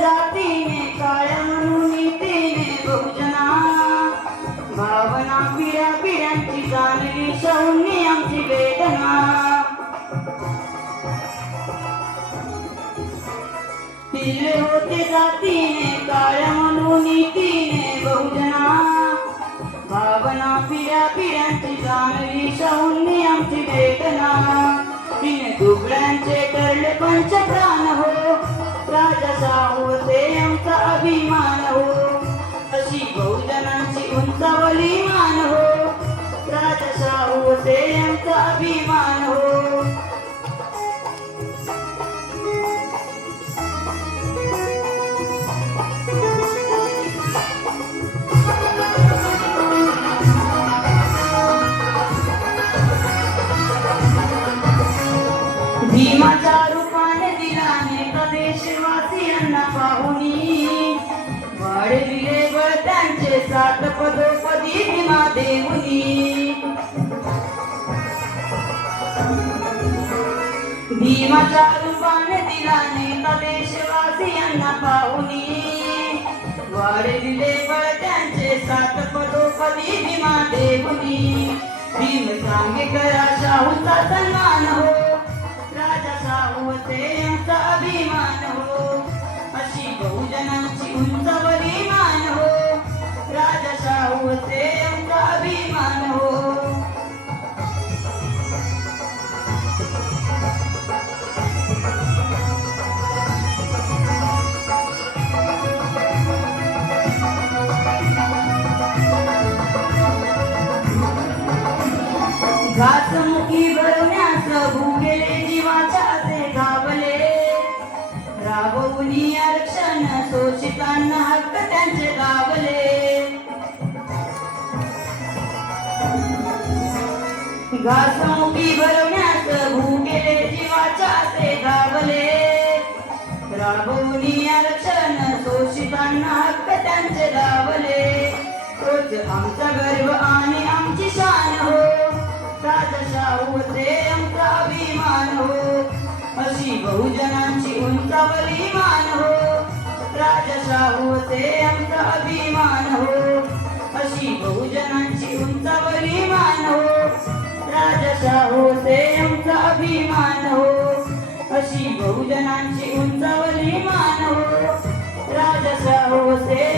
जातीने काळ म्हणून नीतीने बहुजना भावना पिढ्या पिढ्यांची जाणली शौनी आमची वेदना पिल्ले होते जातीने काळ म्हणून नीतीने बहुजना भावना पिढ्या पिढ्यांची जाणली शौनी आमची वेदना तिने दुबळ्यांचे करले पंचप्राण हो राजा शाहू ते आमचा अभिमान हो अशी बहुजनांची उंचावली मान हो राजा शाहू ते आमचा अभिमान हो भीमाच्या रूपाने दिलाने प्रदेशवासियांना पाहुनी वाढविले बळ त्यांचे सात पदोपदी भीमा देऊनी भीमाच्या रूपाने दिलाने प्रदेशवासियांना पाहुनी वाढविले बळ त्यांचे सात पदोपदी भीमा देऊनी भीम सांगे करा शाहूचा सन्मान हो राजा शाहू ते आमचा अभिमान हो अशी बहुजनांची उंचावली मान हो राजा शाहू ते आमचा अभिमान हो घासमुखी भरवण्यास भुकेले जीवाच्या असे घावले राबवूनी आरक्षण शोषितांना हक्क त्यांचे गावले घासमुखी भरवण्यास भुकेले जीवाच्या असे घावले राबवूनी आरक्षण शोषितांना हक्क त्यांचे गावले तोच आमचा गर्व आणि आमची शान हो राजा शाहू ते आमचा अभिमान हो अशी बहुजनांची उंचावली मान हो राजा शाहू ते आमचा अभिमान हो अशी बहुजनांची उंचावली मान हो राजा शाहू ते आमचा अभिमान हो अशी बहुजनांची उंचावली मान हो राजा शाहू ते